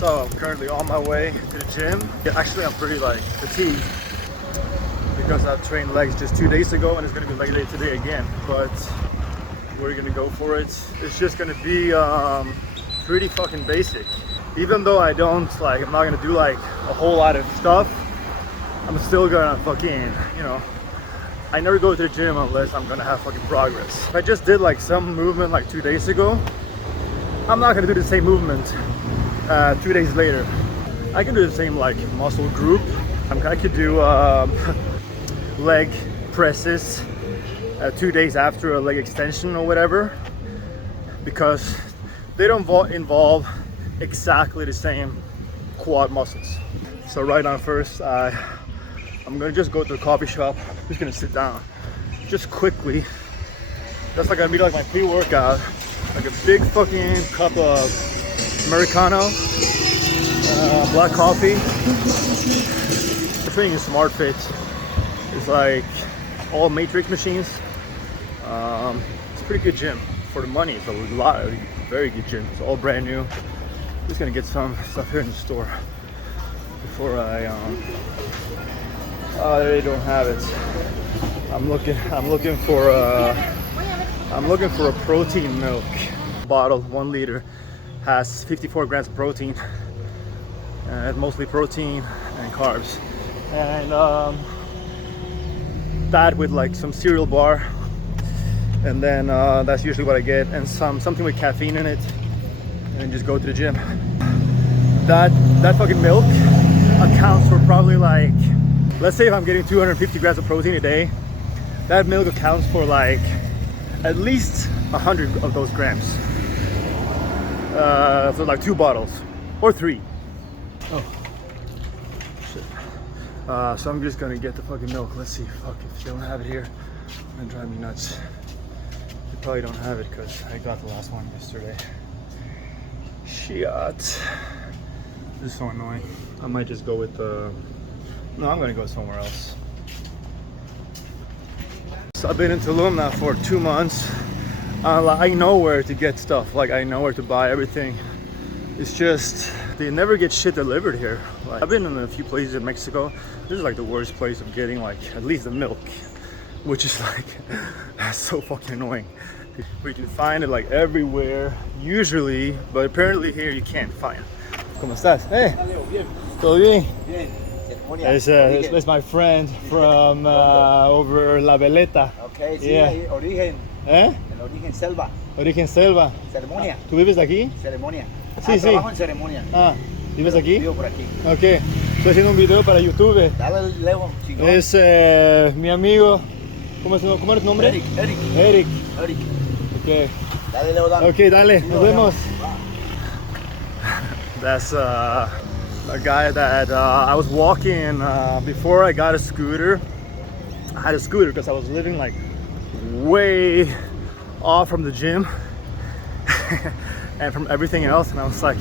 So I'm currently on my way to the gym. Yeah, actually, I'm pretty like fatigued because I trained legs just 2 days ago, and it's gonna be leg day today again. But we're gonna go for it. It's just gonna be pretty fucking basic. Even though I don't like, I'm not gonna do like a whole lot of stuff. I'm still gonna fucking, you know, I never go to the gym unless I'm gonna have fucking progress. If I just did like some movement like 2 days ago, I'm not gonna do the same movement 2 days later. I can do the same like muscle group. I could do leg presses 2 days after a leg extension or whatever, because they don't involve exactly the same quad muscles. So right now first, I'm gonna just go to a coffee shop. I'm just gonna sit down, just quickly. That's like gonna be like my pre-workout, like a big fucking cup of Americano, black coffee. The training is Smart Fit. It's like all matrix machines. It's a pretty good gym for the money. It's a very good gym. It's all brand new. Just gonna get some stuff here in the store before I they don't have it. I'm looking for a protein milk bottle. 1 liter has 54 grams of protein, mostly protein and carbs, and that with like some cereal bar, and then that's usually what I get, and something with caffeine in it, and just go to the gym. That fucking milk accounts for probably like, let's say if I'm getting 250 grams of protein a day, that milk accounts for like at least 100 of those grams. So like 2 bottles or 3. Oh shit. So I'm just gonna get the fucking milk. Let's see. Fuck, if they don't have it here, it's gonna drive me nuts. They probably don't have it because I got the last one yesterday. Shit. This is so annoying. I might just go with the... No, I'm gonna go somewhere else. So I've been in Tulum now for 2 months. I know where to get stuff. Like, I know where to buy everything. It's just they never get shit delivered here. Like, I've been in a few places in Mexico. This is like the worst place of getting like at least the milk, which is like so fucking annoying. We can find it like everywhere usually, but apparently here you can't find it. ¿Cómo estás? Hey, ¿todo bien? It's my friend from over La Veleta. Okay, sí, Yeah. Origen. ¿Eh? El Origen Selva. Origen Selva. Ceremonia. ¿Tú vives aquí? Ceremonia. Sí, sí. Trabajo en Ceremonia. Ah, ¿vives aquí? Vivo por aquí. Ok, estoy haciendo un video para YouTube. Dale, Leo, chingón. Es mi amigo. ¿Cómo es tu nombre? Eric. Eric. Ok. Dale, Leo, dale. Ok, dale, Sí, nos vemos. That's a guy that I was walking before I got a scooter. I had a scooter because I was living like way off from the gym and from everything else, and I was like,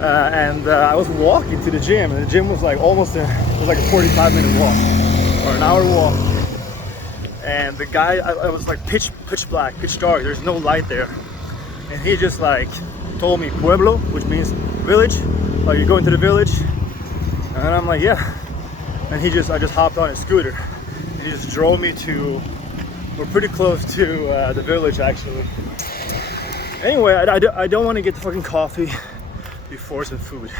I was walking to the gym, and the gym was like it was like a 45-minute walk or an hour walk. And the guy, I was like pitch black, pitch dark. There's no light there, and he just like told me pueblo, which means village. Like, you're going to the village? And I'm like, yeah. And I just hopped on his scooter. And he just drove me we're pretty close to the village actually. Anyway, I don't want to get the fucking coffee before some food.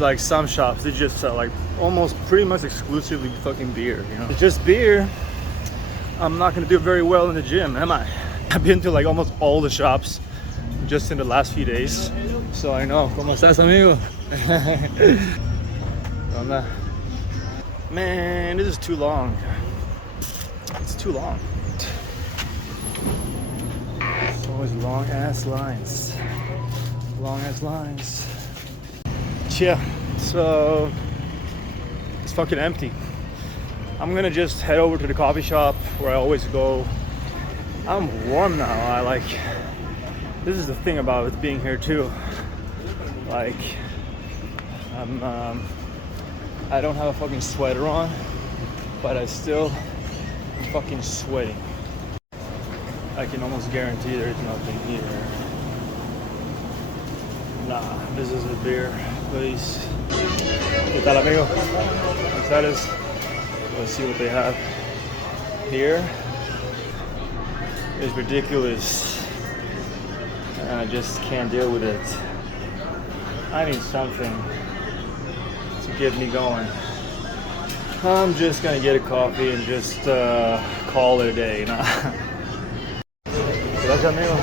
Like some shops, they just sell like almost pretty much exclusively fucking beer, you know? It's just beer. I'm not gonna do very well in the gym, am I? I've been to like almost all the shops just in the last few days, so I know. ¿Cómo estás, amigo? Man, this is too long. It's too long. It's always long ass lines. Yeah, so it's fucking empty. I'm gonna just head over to the coffee shop where I always go. I'm warm now. This is the thing about being here too. Like, I don't have a fucking sweater on, but I still am fucking sweating. I can almost guarantee there's nothing here. Nah, this is a beer. place. ¿Qué tal, amigo? Gonzalez. Let's see what they have here. It's ridiculous. And I just can't deal with it. I need something to get me going. I'm just gonna get a coffee and just call it a day, you know? Gracias, amigo.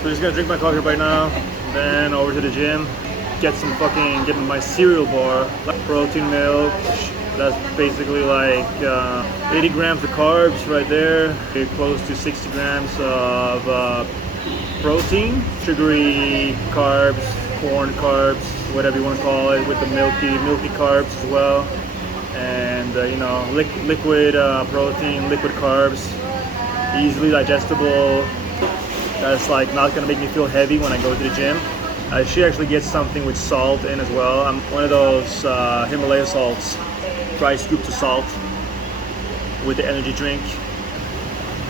So just gonna drink my coffee right now, then over to the gym, get my cereal bar, protein milk. That's basically like 80 grams of carbs right there, close to 60 grams of protein, sugary carbs, corn carbs, whatever you want to call it, with the milky carbs as well, and you know, liquid protein, liquid carbs, easily digestible. That's like not gonna make me feel heavy when I go to the gym. I should actually get something with salt in as well. I'm one of those Himalaya salts, dry scoop to salt with the energy drink.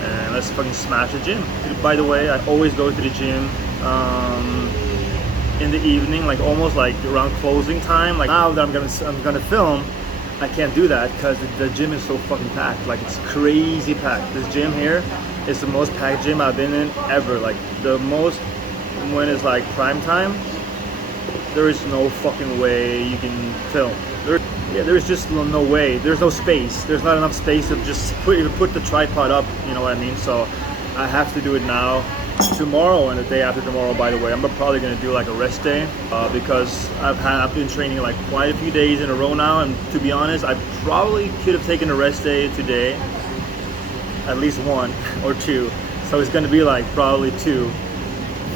And let's fucking smash the gym. By the way, I always go to the gym in the evening, like almost like around closing time. Like now that I'm gonna film, I can't do that because the gym is so fucking packed. Like it's crazy packed. This gym here is the most packed gym I've been in ever. Like the most, when it's like prime time, there is no fucking way you can film. There's just no way. There's no space. There's not enough space to just put the tripod up, you know what I mean? So I have to do it now. Tomorrow and the day after tomorrow, by the way, I'm probably gonna do like a rest day because I've been training like quite a few days in a row now, and to be honest, I probably could have taken a rest day today, at least one or two. So it's gonna be like probably two.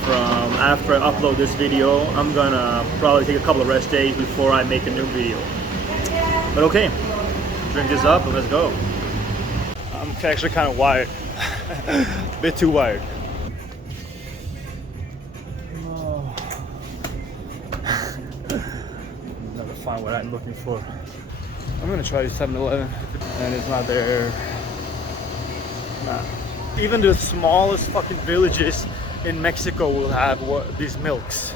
From after I upload this video, I'm gonna probably take a couple of rest days before I make a new video. But okay, drink this up and let's go. I'm actually kind of wired, a bit too wired. Oh. Never find what I'm looking for. I'm gonna try 7-Eleven, and it's not there. Nah. Even the smallest fucking villages in Mexico will have these milks,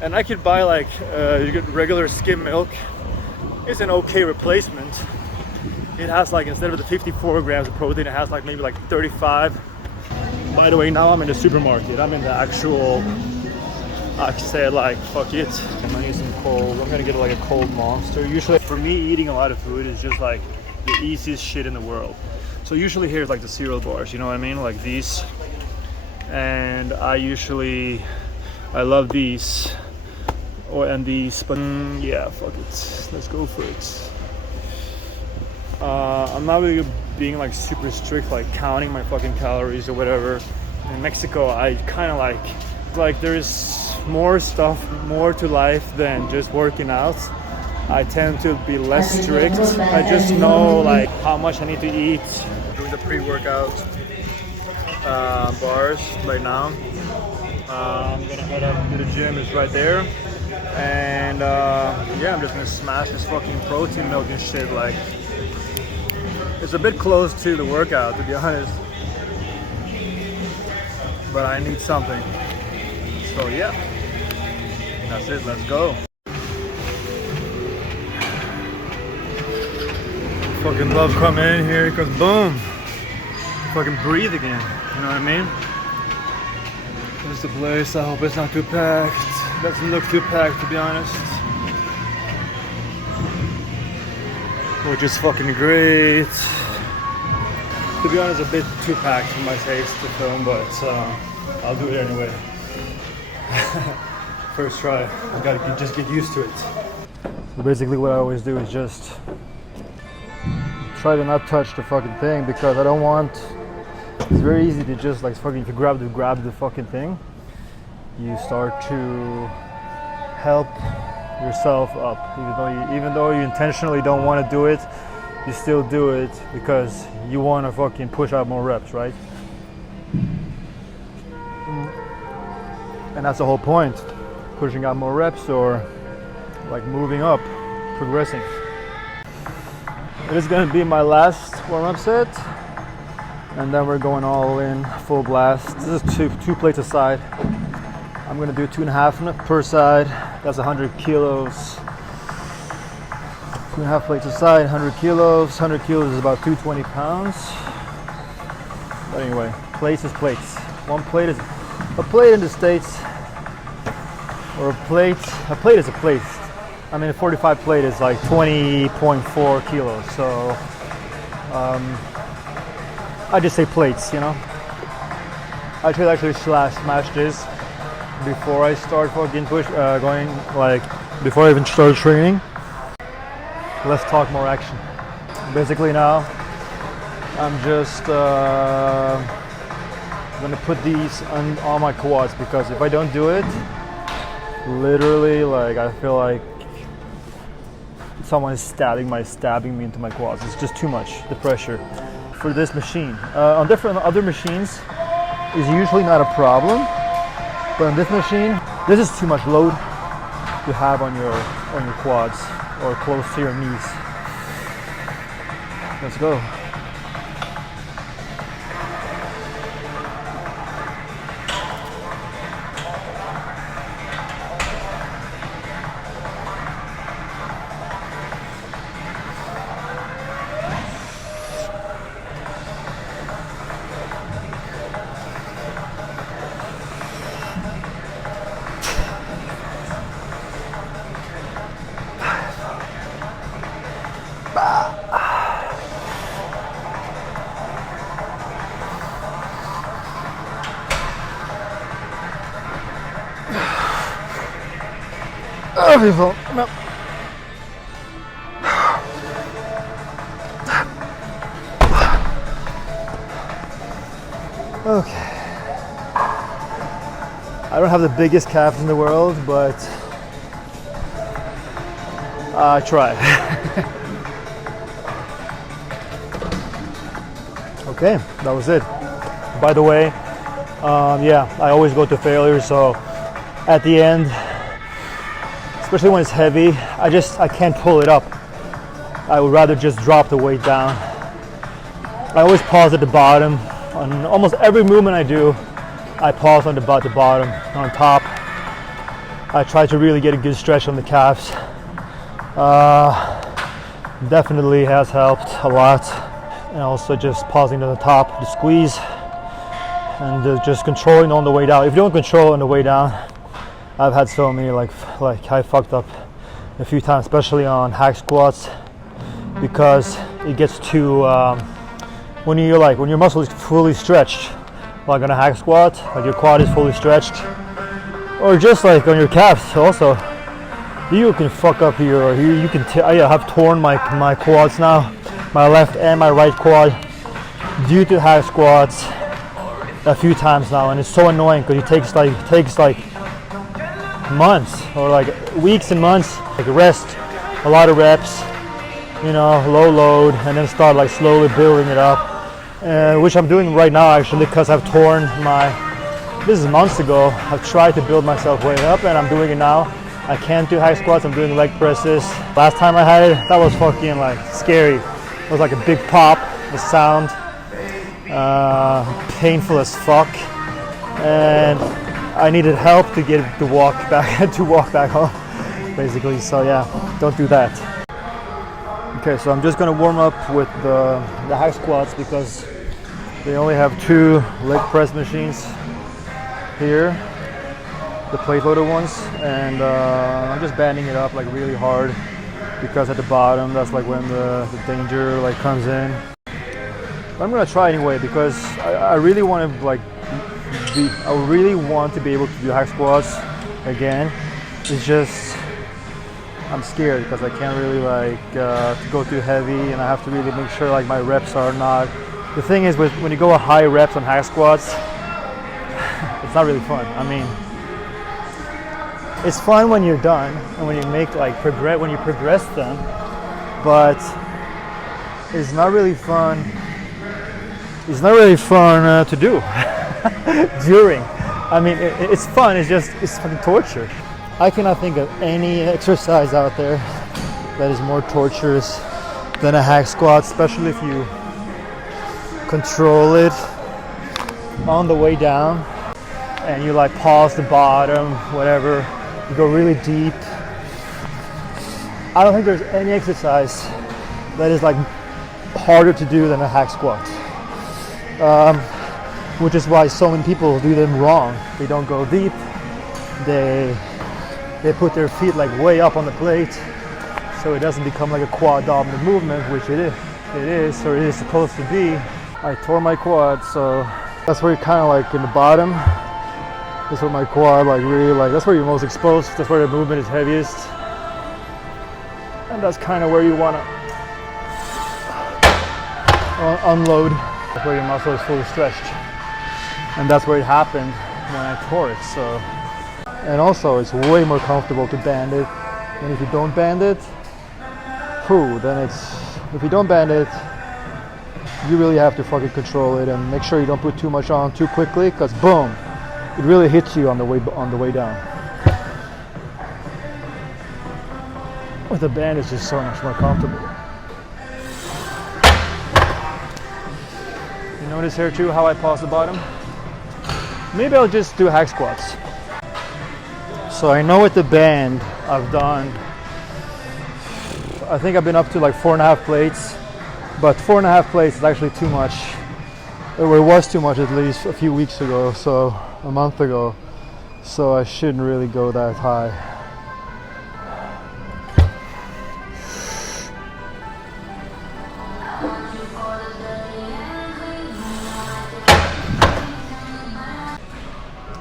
and I could buy like you get regular skim milk. It's an okay replacement. It has like, instead of the 54 grams of protein, it has like maybe like 35. By the way, now I'm in the supermarket. I'm in the actual, I said like fuck it, I'm gonna get some cold. I'm gonna get like a cold Monster. Usually for me, eating a lot of food is just like the easiest shit in the world. So usually here's like the cereal bars, you know what I mean, like these. And I love these, and these, but yeah, fuck it, let's go for it. I'm not really being like super strict, like counting my fucking calories or whatever. In Mexico, I kind of like there's more stuff, more to life than just working out. I tend to be less strict. I just know like how much I need to eat. Doing the pre-workout bars right now. I'm gonna head up to the gym, it's right there, and yeah, I'm just gonna smash this fucking protein milk and shit. Like it's a bit close to the workout, to be honest, but I need something, so yeah, that's it, let's go. Fucking love coming in here because boom, fucking breathe again. You know what I mean? There's the place. I hope it's not too packed. Doesn't look too packed, to be honest. Which is fucking great. To be honest, a bit too packed for my taste to film, but I'll do it anyway. First try. I gotta just get used to it. So basically, what I always do is just try to not touch the fucking thing because I don't want. It's very easy to just like fucking, if you grab the fucking thing, you start to help yourself up. Even though you intentionally don't want to do it, you still do it because you want to fucking push out more reps, right? And that's the whole point, pushing out more reps or like moving up, progressing. It is going to be my last warm-up set. and then we're going all in full blast. This is two plates aside. I'm gonna do 2.5 per side. That's 100 kilos. 2.5 plates aside, 100 kilos. 100 kilos is about 220 pounds. But anyway, plates is plates. One plate is a plate in the States, or a plate is a plate. I mean, a 45 plate is like 20.4 kilos. So I just say plates, you know. I should actually smash this before I start fucking before I even start training. Let's talk more action. Basically now, I'm just gonna put these on my quads, because if I don't do it, literally, like, I feel like someone is stabbing me into my quads. It's just too much, the pressure for this machine. On other machines, is usually not a problem, but on this machine, this is too much load to have on your quads or close to your knees. Let's go. Oh, people. No. Okay. I don't have the biggest calves in the world, but I try. Okay, that was it. By the way, yeah, I always go to failure, so at the end, especially when it's heavy, I can't pull it up. I would rather just drop the weight down. I always pause at the bottom. On almost every movement I do, I pause on the bottom, on top. I try to really get a good stretch on the calves. Definitely has helped a lot. And also just pausing to the top, the squeeze, and just controlling on the way down. If you don't control on the way down, I've had so many like I fucked up a few times, especially on hack squats, because it gets too when your muscle is fully stretched, like on a hack squat, like your quad is fully stretched, or just like on your calves also, you can fuck up I have torn my quads now, my left and my right quad, due to hack squats a few times now, and it's so annoying because it takes like months or like weeks and months, like rest, a lot of reps, you know, low load, and then start like slowly building it up, which I'm doing right now actually, because I've torn this is months ago. I've tried to build myself way up, and I'm doing it now. I can't do high squats, I'm doing leg presses. Last time I had it, that was fucking like scary. It was like a big pop, the sound, painful as fuck, and I needed help to get to walk back home, basically. So yeah, don't do that. Okay, so I'm just gonna warm up with the high squats, because they only have 2 leg press machines here, the plate loaded ones, and I'm just banding it up like really hard, because at the bottom, that's like when the danger like comes in. But I'm gonna try anyway, because I really want to be able to do hack squats again. It's just I'm scared because I can't really to go too heavy, and I have to really make sure like my reps are not. The thing is, when you go a high reps on hack squats, it's not really fun. I mean, it's fun when you're done and when you make when you progress them, but it's not really fun. It's not really fun to do during. I mean, it's fun. It's fucking torture. I cannot think of any exercise out there that is more torturous than a hack squat, especially if you control it on the way down, and you like pause the bottom, whatever. You go really deep. I don't think there's any exercise that is like harder to do than a hack squat, which is why so many people do them wrong. They don't go deep. They put their feet like way up on the plate, so it doesn't become like a quad dominant movement, which it is, or it is supposed to be. I tore my quad, so that's where you're kind of like in the bottom. That's where my quad like really like, that's where you're most exposed. That's where the movement is heaviest, and that's kind of where you want to unload. That's where your muscle is fully stretched, and that's where it happened when I tore it. So, and also it's way more comfortable to band it, and if you don't band it, then if you don't band it, you really have to fucking control it and make sure you don't put too much on too quickly, because boom, it really hits you on the way down. With a band, it's just so much more comfortable. You notice here too how I pause the bottom? Maybe I'll just do hack squats. So I know with the band I've done, I think I've been up to like 4.5 plates, but 4.5 plates is actually too much. It was too much at least a few weeks ago, so a month ago, so I shouldn't really go that high.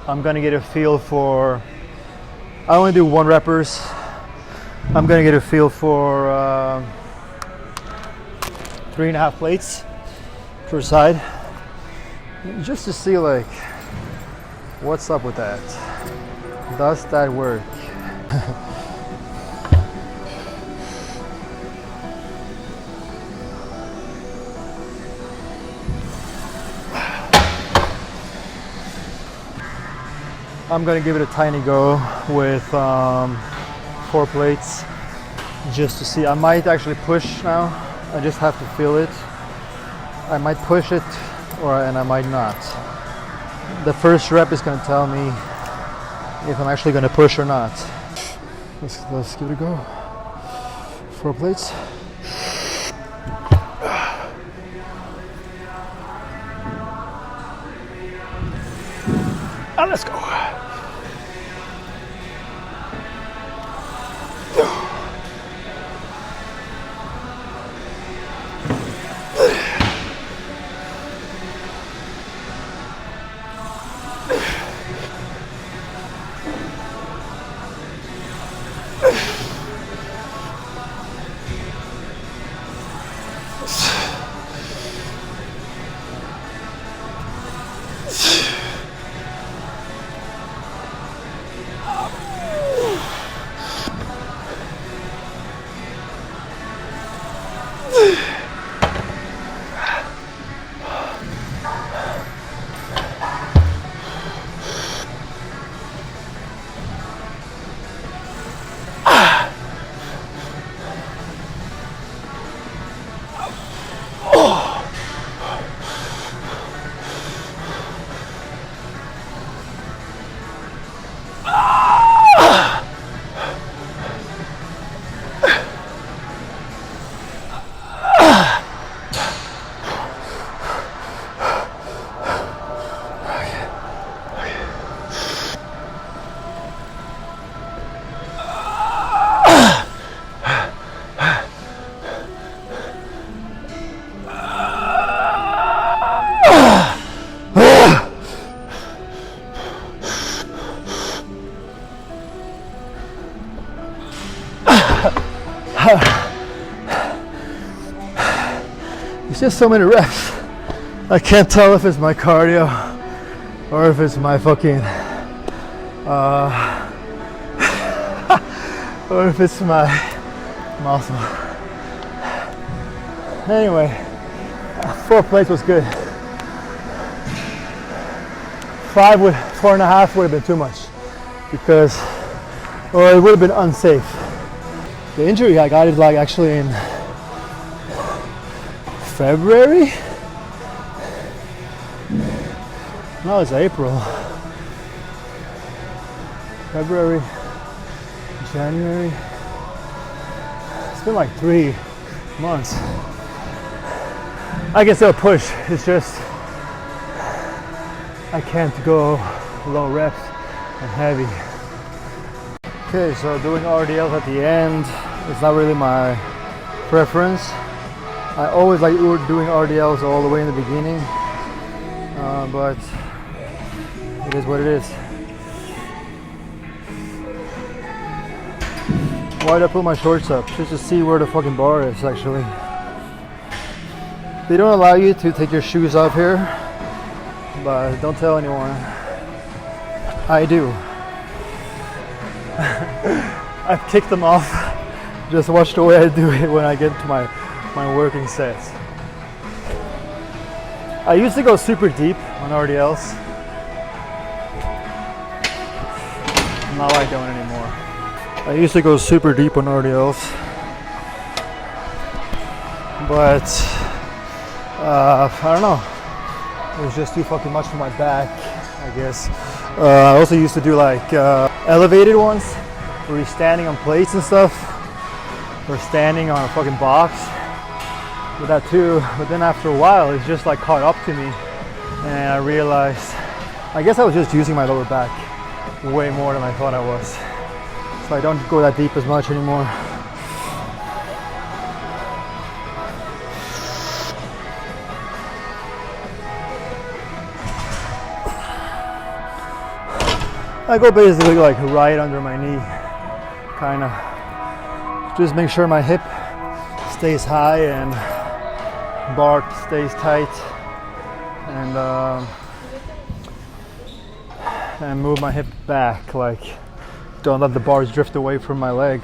I'm gonna get a feel for, I only do 1 reppers. I'm gonna get a feel for 3.5 plates per side, just to see like what's up with that. Does that work? I'm gonna give it a tiny go with 4 plates, just to see. I might actually push now. I just have to feel it. I might push it, and I might not. The first rep is gonna tell me if I'm actually gonna push or not. Let's give it a go. 4 plates. And let's go. It's just so many reps. I can't tell if it's my cardio or if it's my fucking or if it's my muscle. Anyway, 4 plates was good. 4.5 would have been too much, because, or it would have been unsafe. The injury I got is like actually in February, No, it's April. February, January. It's been like 3 months. I can still push. It's just I can't go low reps and heavy. Okay, so doing RDLs at the end is not really my preference. I always like doing RDLs all the way in the beginning, but it is what it is. Why did I put my shorts up? Just to see where the fucking bar is, actually. They don't allow you to take your shoes off here, but don't tell anyone. I do. I've kicked them off. Just watch the way I do it when I get to my working sets. I used to go super deep on RDLs. Not like doing it anymore. I used to go super deep on RDLs, but I don't know. It was just too fucking much for my back, I guess. I also used to do like elevated ones, where you're standing on plates and stuff, or standing on a fucking box. With that too, but then after a while, it just like caught up to me, and I realized, I guess I was just using my lower back way more than I thought I was. So I don't go that deep as much anymore. I go basically like right under my knee, kind of. Just make sure my hip stays high and bar stays tight, and move my hip back, like don't let the bars drift away from my leg.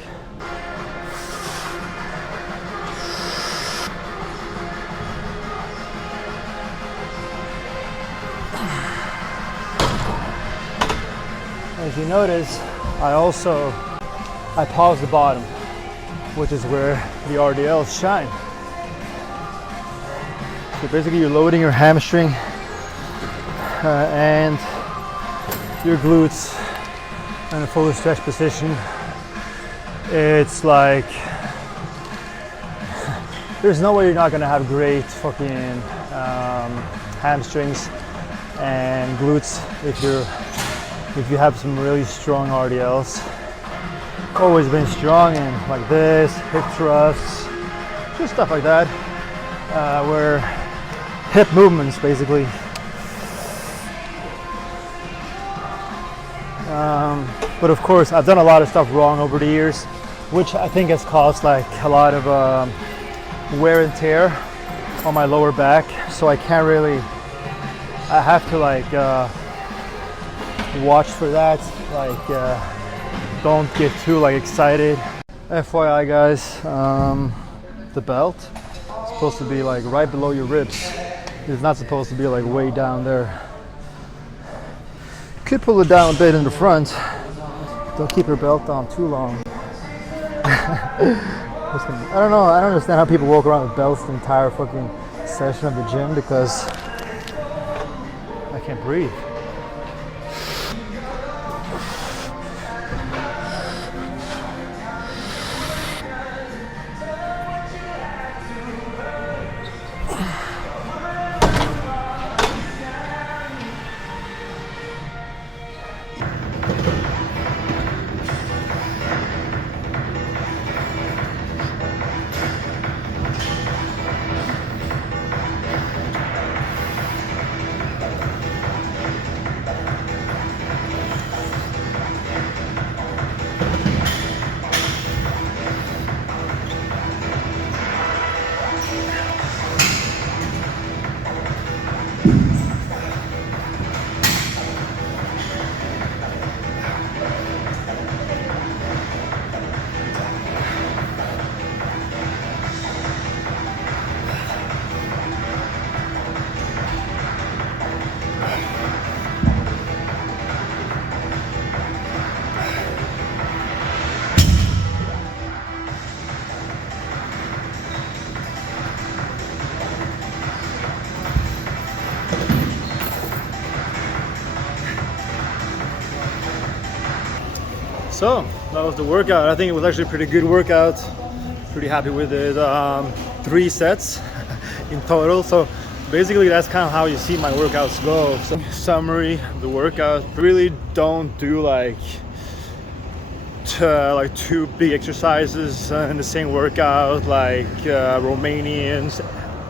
As you notice, I pause the bottom, which is where the RDLs shine. So basically you're loading your hamstring and your glutes in a fully stretched position. It's like, there's no way you're not gonna have great fucking hamstrings and glutes if you have some really strong RDLs. Always been strong in like this, hip thrusts, just stuff like that, where hip movements basically. But of course, I've done a lot of stuff wrong over the years, which I think has caused like a lot of wear and tear on my lower back. So I can't really, I have to like watch for that, like don't get too like excited. FYI guys, the belt is supposed to be like right below your ribs. It's not supposed to be like way down there. Could pull it down a bit in the front. Don't keep your belt on too long. I don't know, I don't understand how people walk around with belts the entire fucking session of the gym, because I can't breathe. So that was the workout. I think it was actually a pretty good workout. Pretty happy with it. 3 sets in total. So basically that's kind of how you see my workouts go. So summary of the workout, really don't do like 2 big exercises in the same workout, like Romanians,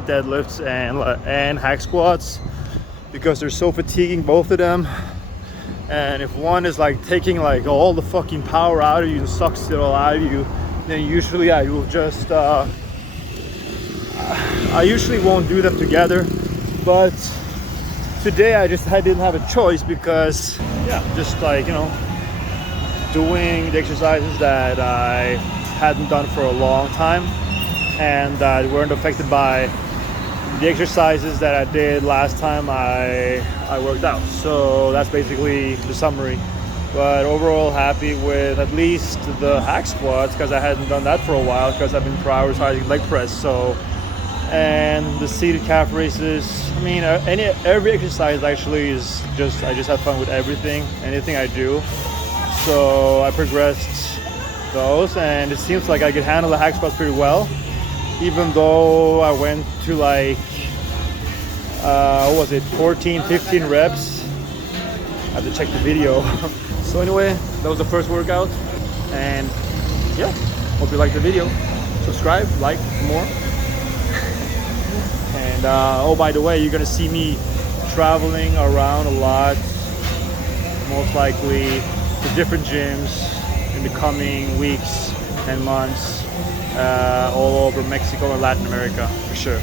deadlifts and hack squats, because they're so fatiguing, both of them. And if one is like taking like all the fucking power out of you and sucks it all out of you, then usually I will just I usually won't do them together. But today I didn't have a choice, because yeah, just like, you know, doing the exercises that I hadn't done for a long time and that weren't affected by the exercises that I did last time I worked out. So that's basically the summary. But overall happy with at least the hack squats, because I hadn't done that for a while, because I've been prioritizing leg press. So, and the seated calf raises, I mean, every exercise actually is just, I just have fun with anything I do. So I progressed those, and it seems like I could handle the hack squats pretty well, even though I went to like, what was it, 14, 15 reps. I have to check the video. So anyway, that was the first workout, and yeah, hope you liked the video. Subscribe, like for more. And oh, by the way, you're gonna see me traveling around a lot, most likely to different gyms in the coming weeks and months, all over Mexico and Latin America for sure.